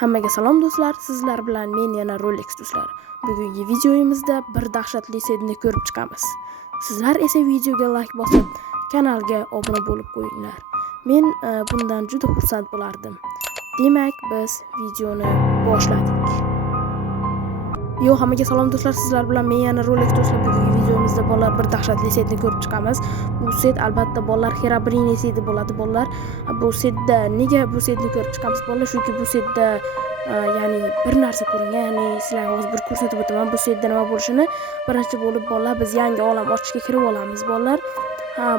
Hammaga salom do'stlar, sizlar bilan men yana Rolex do'stlar. Bugungi videoyimizda bir dahshatli setni ko'rib chiqamiz. Sizlar esa videoga like bosib, kanalga obuna bo'lib qo'yinglar. Men bundan juda xursand bo'lardim. Demak, biz videoni boshladik. Hammaga salom do'stlar, sizlar bilan men yana Rolex do'stlar. Bugungi videomizda bolalar bir dahshatli setni ko'rib chiqamiz. Bu set albatta bolalar Herobrine seti bo'ladi bolalar. Bu setda nega bu setni ko'rib chiqamiz bolalar? Chunki bu setda ya'ni bir narsa ko'ring, ya'ni sizlarga hozir bir ko'rsatib o'taman. Bu setda nima bo'lishini. Birinchi bo'lib bolalar biz yangi olam ochishga kirib olamiz bolalar.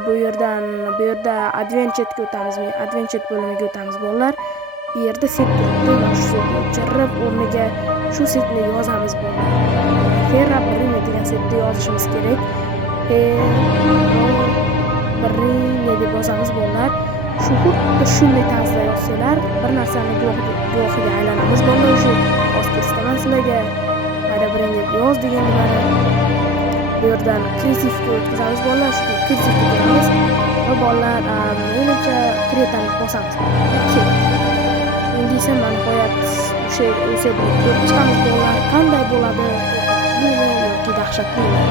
Bu yerda adventure o'tamiz. Adventure bo'limiga o'tamiz bolalar. Bu yerda set turibdi. Mana shu setni o'chirib, o'rniga shu setni yozamiz bolalar. Herobrine degan setni yozishimiz kerak. Herobrine deb yozamiz bolalar. Shu xuddi shunday tarzda yozsanglar, bir narsani guvohiga aylanamiz bolalar. Shu hozir ko'rsataman sizlarga. Herobrine deb yoz deganimni bu yerdan kreativga o'tkazamiz bolalar. Shu kreativga kiramiz va bolalar menimcha kreatani bosamiz. Endi esa nihoyat o'sha ko'rib chiqamiz bolalar. Qanday bo'ladi? Qo'rqinchli yoki dahshatlimi?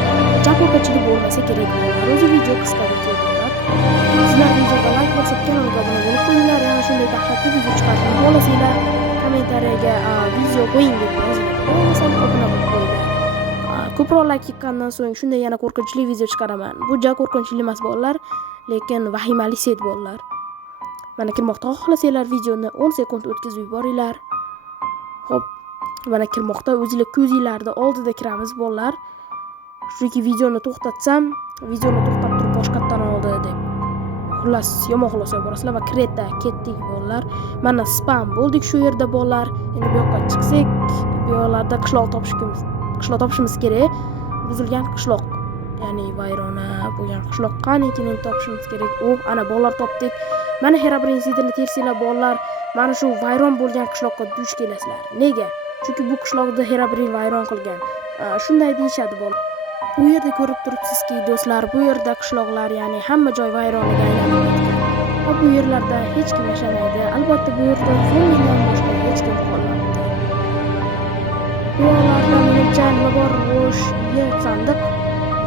Qo'rqinchli bo'lmasa kerak bolalar. O'zi video qisqa video bolalar. Sizlar videoga like bosib, kanalga obuna bo'lib qo'yinglar. Yana shunday dahshatli video chiqarishni xohlasanglar, kommentariyaga video qo'ying deb yozinglar. Bo'lmasa obuna bo'lib qo'yinglar. Ko'proq like chiqqandan so'ng shunday yana qo'rqinchli video chiqaraman. Bu juda qo'rqinchli emas bolalar, lekin vahimali set bolalar. Mana kirmoqda, xohlasanglar videoni 10 sekund o'tkazib yuboringlar. Xo'p, mana kirmoqda, o'zingizlar ko'zingizlarda oldida kiramiz bolalar. Chunki videoni to'xtatsam, videoni to'xtatib turib boshqatdan oldi deb. Xullas, yomon xulosa borasizlar va kreta ketdik bolalar. Mana spam bo'ldik shu yerda bolalar. Endi bu yoqqa chiqsak, bu yoqlarda qishloq topishimiz kerak. Buzilgan qishloq, ya'ni vayrona bo'lgan qishloq qani ekanini topishimiz kerak. Ana bolalar topdik. Mana Herobrine setini tersanglar bolalar, mana shu vayron bo'lgan qishloqqa duch kelasizlar. Nega? Chunki bu qishloqda Herobrine vayron qilgan. Shunday deyishadi bolalar. Bu yerda ko'rib turibsizki do'stlar, bu yerda qishloqlar, ya'ni hamma joy vayronaga aylanib ketgan. Va bu yerlarda hech kim yashamaydi. Albatta bu yerda zombiydan boshqa hech kim qolmabdi. Bu yerlarda menimcha nima bor? Bo'sh yer sandiq.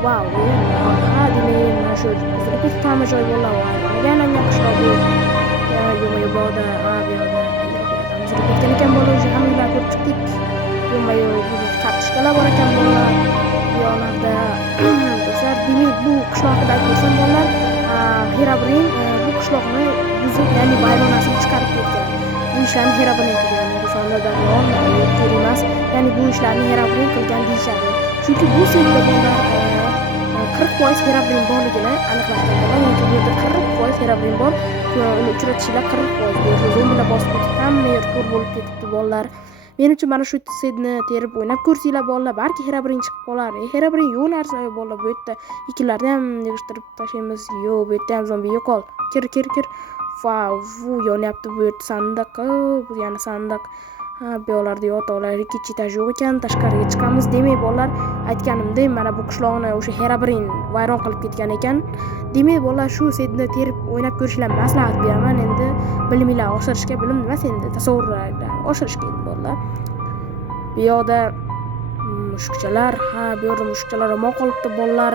Wow, demak, mana shu o'zbek tamom joy bolalar vayronaga aylangan qishloq bu. Bu yo'lda, muzlik ketgan ekan bolalar, o'zi hammalar ko'rib chiqdik. Bu kartoshkalar bor ekan bolalar. Yo'llarda do'stlar, demak bu qishloqda aytsam bolalar, Herobrine bu qishloqni buzib, ya'ni vayronasini chiqarib ketgan. Bu ishlarni Herobrine qilgan. Insonlarda yo'q emas. Ya'ni bu ishlarni Herobrine qilgan deyishadi. Chunki bu setda bolalar 40% Herobrine borligini aniqlashgan bolalar. Chunki bu yerda 40% Herobrine bor. Uni uchratishlar 40%. Bu yerda zombilar bosib ketib, hamma yer to'r bo'lib ketibdi bolalar. Menimcha mana shu setni terib o'ynab ko'rsanglar bolalar, balki Herobrine chiqib qolar. Herobrine yo'q narsa bolalar, bu yerda ikkilarni ham yig'ishtirib tashlaymiz. Yo'q, bu yerda ham zombi yo'q qol. Kir. Wow, bu yonyapti bu yerda sandiq. Bu yana sandiq. Bu yoqlarda yotoqlar, ikkinchi etaj yo'q ekan, tashqariga chiqamiz. Demak bolalar, aytganimdek, mana bu qishloqni o'sha Herobrine vayron qilib ketgan ekan. Demak bolalar, shu setni terib o'ynab ko'rishlarni maslahat beraman. Endi biliminglar oshirishga, bilim emas endi, tasavvurlarni oshirishga endi bolalar. Bu yoqda mushukchalar, bu yerda mushukchalar omon qolibdi bolalar.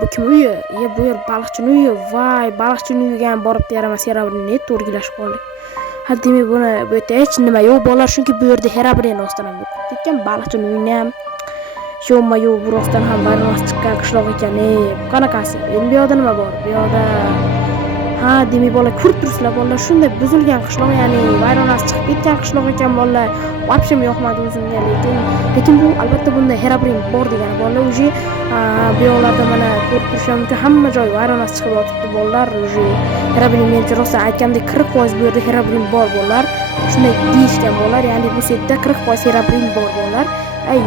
Bu kim uyi? Bu yer baliqchining uyi. Voy, baliqchining uyiga ham borib yaramas Herobrine to'rgilashib qoldik. Demak buni bu yerda hech nima yo'q bolalar, chunki bu yerda Herobrine ostdan ham yo'q ketgan, baliqchining uyini ham yo'q, bu rostdan ham vayronasi chiqqan qishloq ekan. Qanaqasi? Endi bu yoqda nima bor? Bu yoqda demak bolalar, ko'rib turibsizlar bolalar, shunday buzilgan qishloq, ya'ni vayronasi chiqib ketgan qishloq ekan bolalar. Vobshem yoqmadi o'zimga, lekin bu albatta bunda Herobrine bor degani bolalar. O'zi bu yoqlarda mana ko'rib turishim mumkin, hamma joy vayronasi chiqib yotibdi bolalar. O'zi Herobrine menimcha rostdan aytgandek 40% bu yerda Herobrine bor bolalar. Shunday deyishgan bolalar, ya'ni bu setda 40% Herobrine bor bolalar.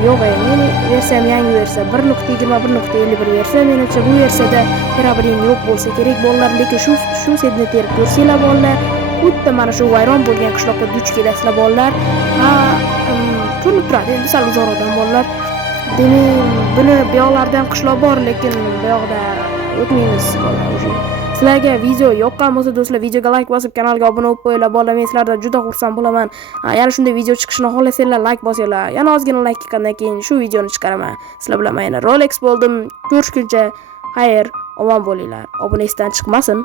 Yo'q, meni versiyam yangi versiya 1.21.51 versiya. Menimcha bu versiyada Herobrine yo'q bo'lsa kerak bolalar, lekin shu setni terib ko'rsanglar bolalar, xuddi mana shu vayron bo'lgan qishloqqa duch kelasizlar bolalar. Ko'rinib turadi, endi sal uzoqroqdan bolalar. Demak, buni bu yoqlardan qishloq bor, lekin bu yoqda o'tmaymiz bolalar. Sizlarga video yoqqan bo'lsa do'stlar, videoga like bosib, kanalga obuna bo'lib qo'yinglar. Bolalar, men sizlardan juda xursand bo'laman. Yana shunday video chiqishini xohlasanglar, like bosinglar. Yana ozgina like qilgandan keyin shu videoni chiqaraman. Sizlar bilan men Rolex bo'ldim. Ko'rishguncha xayr, omon bo'linglar. Obuna esdan chiqmasin.